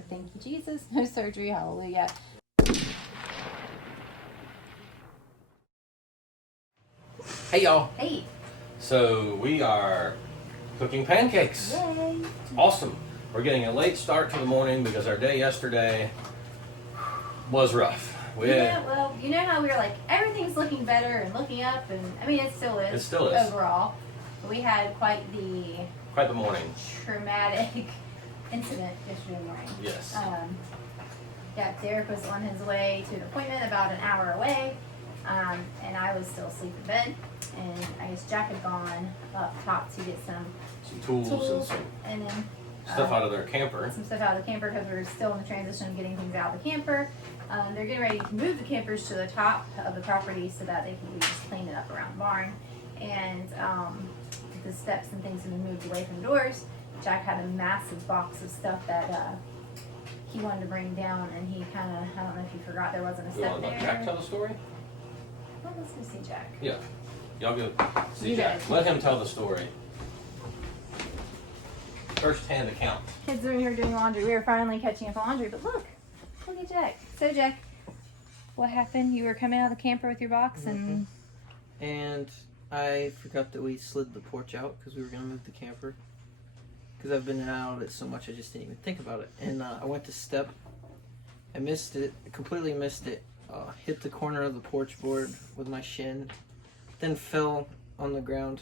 like, thank you, Jesus. No surgery. Hallelujah. Hey, y'all. Hey. So we are cooking pancakes. Yay. Awesome. We're getting a late start to the morning because our day yesterday was rough. Well, you know how we were like, everything's looking better and looking up, and I mean, it still is. It still is. Overall. But we had quite the morning. Traumatic incident yesterday morning. Yes. Yeah, Derek was on his way to an appointment about an hour away, and I was still asleep in bed, and I guess Jack had gone up top to get some tools and then stuff out of their camper. Some stuff out of the camper because we were still in the transition of getting things out of the camper. They're getting ready to move the campers to the top of the property so that they can just clean it up around the barn. And the steps and things have been moved away from the doors. Jack had a massive box of stuff that he wanted to bring down, and he kind of, I don't know if he forgot there wasn't a step there. Let Jack tell the story? Well, let's go see Jack. Yeah. Y'all go see You Jack. guys. Let him tell the story. First-hand account. Kids are in here doing laundry. We were finally catching up on laundry, but look at Jack. So Jack, what happened? You were coming out of the camper with your box and I forgot that we slid the porch out because we were going to move the camper. Because I've been out of it so much I just didn't even think about it. And I went to step. I missed it. Completely missed it. Hit the corner of the porch board with my shin. Then fell on the ground.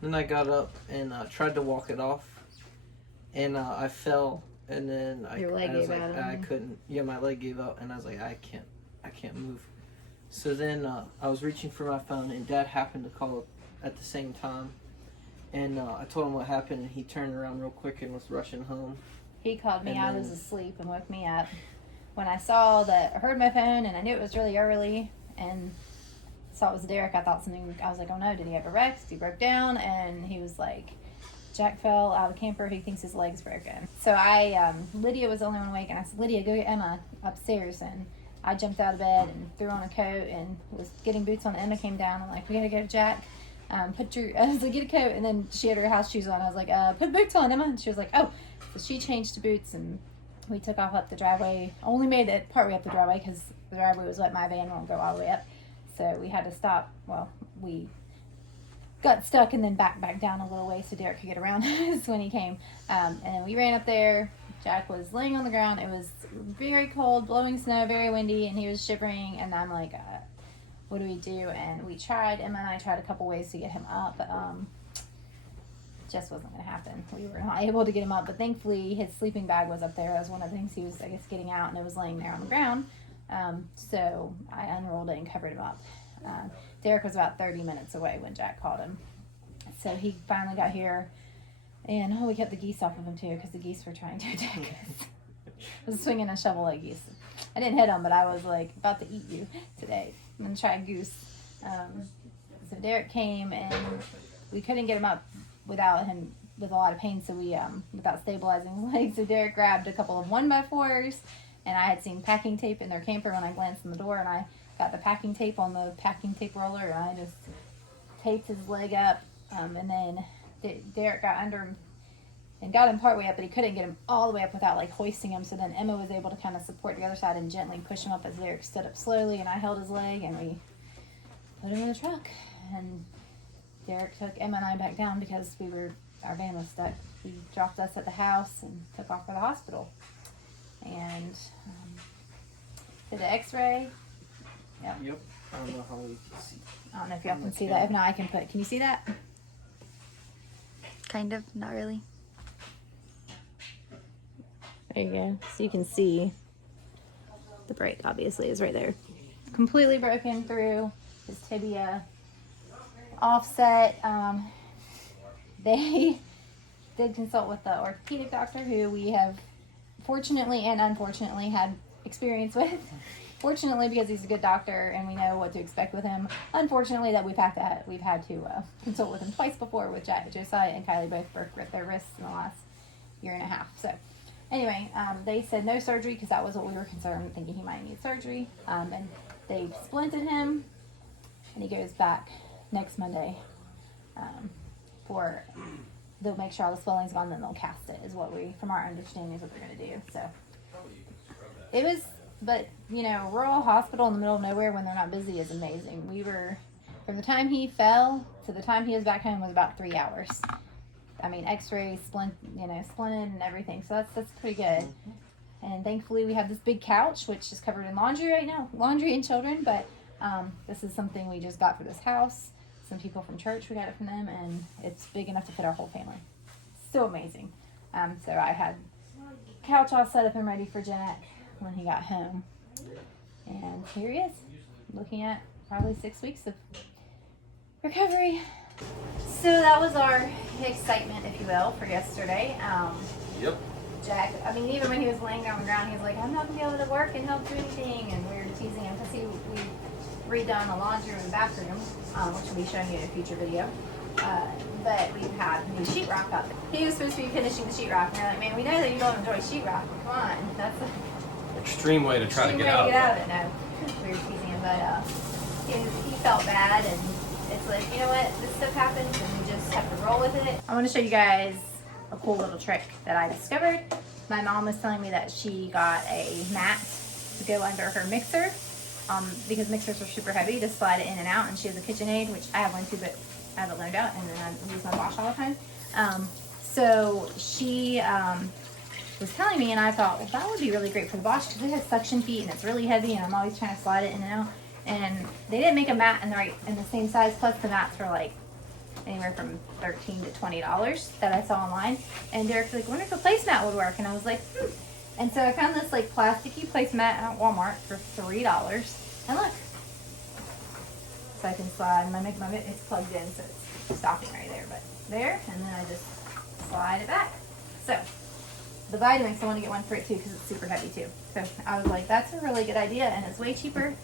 Then I got up and tried to walk it off. And I fell. And then I was like, I couldn't. Yeah, my leg gave out. And I was like, I can't move. So then I was reaching for my phone, and Dad happened to call at the same time. And I told him what happened, and he turned around real quick and was rushing home. He called me out as asleep and woke me up. When I saw that, I heard my phone, and I knew it was really early, and saw it was Derek. I thought something, I was like, oh no, did he have a wreck? He broke down, and he was like, Jack fell out of the camper. He thinks his leg's broken. So Lydia was the only one awake, and I said, Lydia, go get Emma upstairs. And I jumped out of bed and threw on a coat and was getting boots on. Emma came down. I'm like, we gotta go to Jack. I was like, get a coat, and then she had her house shoes on. I was like, put boots on, Emma. And she was like, oh. So she changed to boots, and we took off up the driveway. Only made it partway up the driveway because the driveway was wet. My van won't go all the way up. So we had to stop. Well, we got stuck and then back down a little way so Derek could get around us when he came. And then we ran up there. Jack was laying on the ground. It was very cold, blowing snow, very windy, and he was shivering. And I'm like, what do we do? And we tried, Emma and I tried a couple ways to get him up, but just wasn't going to happen. We were not able to get him up, but thankfully his sleeping bag was up there. That was one of the things he was, I guess, getting out, and it was laying there on the ground. So I unrolled it and covered him up. Derek was about 30 minutes away when Jack called him. So he finally got here, and we kept the geese off of him too because the geese were trying to attack us. I was swinging a shovel like geese. I didn't hit him, but I was like about to eat you today. I'm gonna try a goose. So Derek came, and we couldn't get him up without him with a lot of pain. So we without stabilizing his legs. So Derek grabbed a couple of 1x4s, and I had seen packing tape in their camper when I glanced in the door, and I got the packing tape on the packing tape roller, and I just taped his leg up. And then Derek got under him and got him partway up, but he couldn't get him all the way up without like hoisting him. So then Emma was able to kind of support the other side and gently push him up as Derek stood up slowly, and I held his leg, and we put him in the truck. And Derek took Emma and I back down because our van was stuck. He dropped us at the house and took off for the hospital. And did the X-ray. Yep. I don't know how we can see. I don't know if y'all can see that. If not, I can put. Can you see that? Kind of, not really. There you go. So you can see the break, obviously, is right there. Completely broken through his tibia, offset. They did consult with the orthopedic doctor who we have fortunately and unfortunately had experience with. Fortunately, because he's a good doctor and we know what to expect with him. Unfortunately, that we've had to consult with him twice before with Josiah and Kylie both broke their wrists in the last year and a half. So anyway, they said no surgery because that was what we were concerned, thinking he might need surgery. And they splinted him, and he goes back next Monday for they'll make sure all the swelling's gone, then they'll cast it, is what we, from our understanding, is what they're gonna do. So it was, but you know, rural hospital in the middle of nowhere when they're not busy is amazing. We were, from the time he fell to the time he was back home was about 3 hours. I mean, x-ray, splinted and everything. So that's pretty good. And thankfully we have this big couch, which is covered in laundry right now, laundry and children, but this is something we just got for this house. Some people from church, we got it from them, and it's big enough to fit our whole family. So amazing. So I had couch all set up and ready for Jack when he got home. And here he is, looking at probably 6 weeks of recovery. So that was our excitement, if you will, for yesterday. Yep. Jack, I mean, even when he was laying down on the ground, he was like, I'm not going to be able to work and help do anything. And we were teasing him because we redone the laundry room and bathroom, which we'll be showing you in a future video. But we've had new sheetrock up. He was supposed to be finishing the sheetrock, and we're like, man, we know that you don't enjoy sheetrock. Come on, that's an Extreme way to try to get out of it. No, we were teasing him, but he felt bad, and it's like, you know what, this stuff happens, and we just have to roll with it. I want to show you guys a cool little trick that I discovered. My mom was telling me that she got a mat to go under her mixer. Because mixers are super heavy to slide it in and out, and she has a KitchenAid, which I have one too, but I haven't learned out, and then I use my Bosch all the time. So she was telling me, and I thought, well, that would be really great for the Bosch because it has suction feet and it's really heavy, and I'm always trying to slide it in and out. And they didn't make a mat in the same size. Plus the mats were like anywhere from $13 to $20 that I saw online. And Derek's like, I wonder if a placemat would work. And I was like, And so I found this like plasticky placemat at Walmart for $3. And look, so I can slide. It's plugged in, so it's stopping right there. But there, and then I just slide it back. So the Vitamix, I want to get one for it too because it's super heavy too. So I was like, that's a really good idea, and it's way cheaper,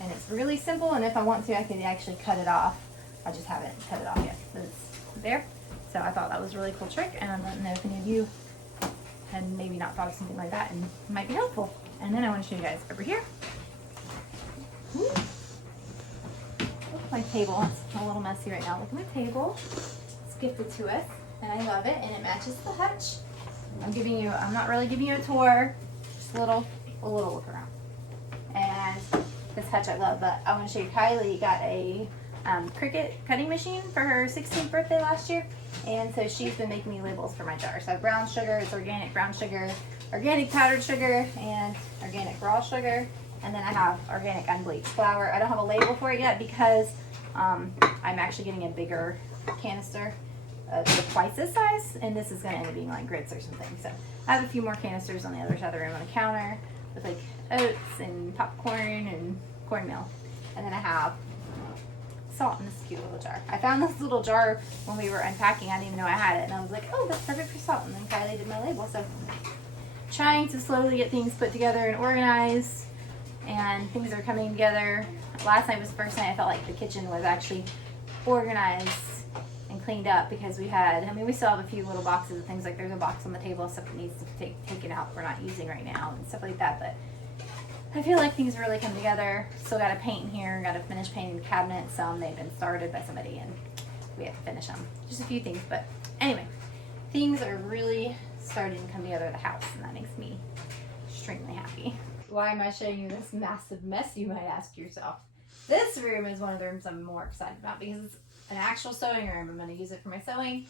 and it's really simple. And if I want to, I can actually cut it off. I just haven't cut it off yet, but it's there. So I thought that was a really cool trick, and I don't know if any of you had maybe not thought of something like that and it might be helpful. And then I want to show you guys over here. Look at my table. It's a little messy right now. Look at my table. It's gifted to us, and I love it, and it matches the hutch. I'm not really giving you a tour, just a little look around. And this hutch I love, but I want to show you, Kylie got a Cricut cutting machine for her 16th birthday last year, and so she's been making me labels for my jars. So I have brown sugar, it's organic brown sugar, organic powdered sugar, and organic raw sugar, and then I have organic unbleached flour. I don't have a label for it yet because I'm actually getting a bigger canister, twice this size, and this is going to end up being like grits or something. So I have a few more canisters on the other side of the room on the counter with like oats and popcorn and cornmeal, and then I have salt in this cute little jar. I found this little jar when we were unpacking. I didn't even know I had it, and I was like, oh, that's perfect for salt. And then Kylie did my label. So trying to slowly get things put together and organized, and things are coming together. Last night was the first night I felt like the kitchen was actually organized and cleaned up, because we still have a few little boxes of things. Like there's a box on the table, stuff that needs to be taken out we're not using right now and stuff like that. But I feel like things are really coming together. Still got to paint in here, got to finish painting the cabinets. They've been started by somebody and we have to finish them. Just a few things, but anyway, things are really starting to come together at the house, and that makes me extremely happy. Why am I showing you this massive mess, you might ask yourself? This room is one of the rooms I'm more excited about because it's an actual sewing room. I'm going to use it for my sewing.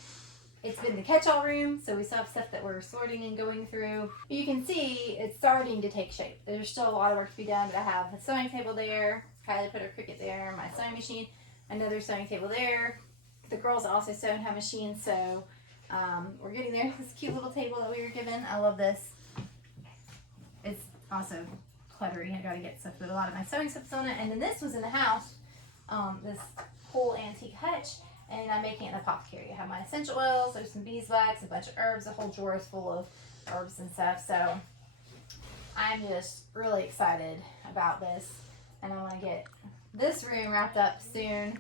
It's been the catch-all room, so we still have stuff that we're sorting and going through. You can see it's starting to take shape. There's still a lot of work to be done, but I have a sewing table there. Kylie put her Cricut there, my sewing machine, another sewing table there. The girls also sew and have machines, so we're getting there. This cute little table that we were given. I love this. It's also cluttery. I gotta get stuff, but a lot of my sewing stuff's on it. And then this was in the house, this whole antique hutch. And I'm making an apothecary. I have my essential oils, there's some beeswax, a bunch of herbs, a whole drawer is full of herbs and stuff. So I'm just really excited about this, and I want to get this room wrapped up soon.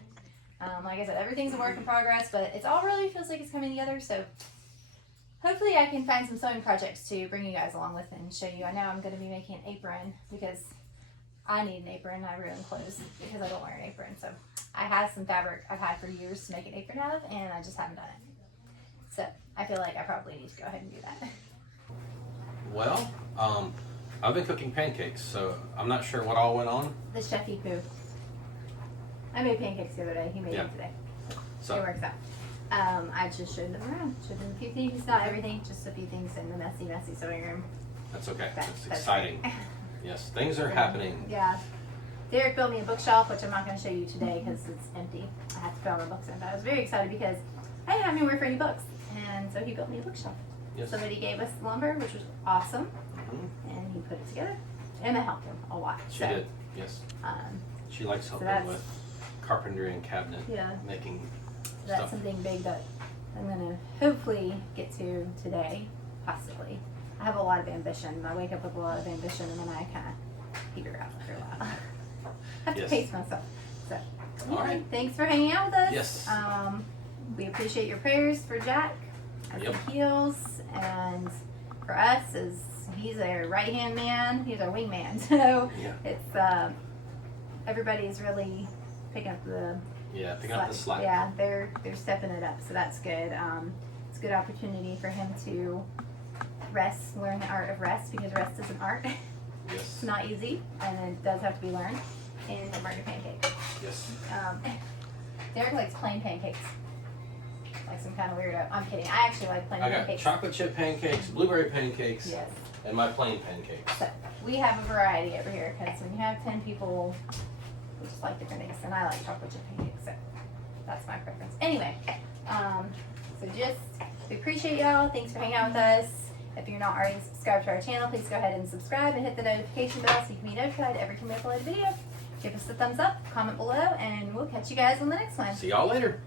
Like I said, everything's a work in progress, but it all really feels like it's coming together. So hopefully I can find some sewing projects to bring you guys along with and show you. I know I'm going to be making an apron because I need an apron. I ruin clothes because I don't wear an apron. So I have some fabric I've had for years to make an apron out of, and I just haven't done it. So I feel like I probably need to go ahead and do that. Well, I've been cooking pancakes, so I'm not sure what all went on. The chefy poo. I made pancakes the other day. He made them today. So it works out. I just showed them around. Showed them a few things, not everything, just a few things in the messy sewing room. that's okay. That's exciting. Yes, things are happening. Yeah. Derek built me a bookshelf, which I'm not going to show you today because it's empty. I have to put all my books in. But I was very excited because I didn't have anywhere for any books. And so he built me a bookshelf. Yes. Somebody gave us lumber, which was awesome. Mhm. And he put it together. Emma helped him a lot. She did. Yes. She likes helping that's- with carpentry and cabinet making That's stuff. something big that I'm going to hopefully get to today, possibly. I have a lot of ambition. I wake up with a lot of ambition and then I kind of peter out after a while. I have to Yes. pace myself. So, All right. Thanks for hanging out with us. Yes. We appreciate your prayers for Jack as Yep. he heals, and for us, as he's our right hand man, he's our wingman. So Yeah. it's everybody's really picking up the Picking up the slack. Yeah, they're stepping it up, so that's good. It's a good opportunity for him to rest, learn the art of rest, because rest is an art. Yes. It's not easy, and it does have to be learned. And the murder pancake. Yes. Derek likes plain pancakes, like some kind of weirdo. I'm kidding. I actually like plain I got pancakes. chocolate chip pancakes, blueberry pancakes, Yes. and my plain pancakes. So we have a variety over here because when you have 10 people, we just like different things, and I like chocolate chip pancakes, so that's my preference. Anyway, so we appreciate y'all. Thanks for hanging out with us. If you're not already subscribed to our channel, please go ahead and subscribe and hit the notification bell so you can be notified every time we upload a video. Give us a thumbs up, comment below, and we'll catch you guys on the next one. See y'all later.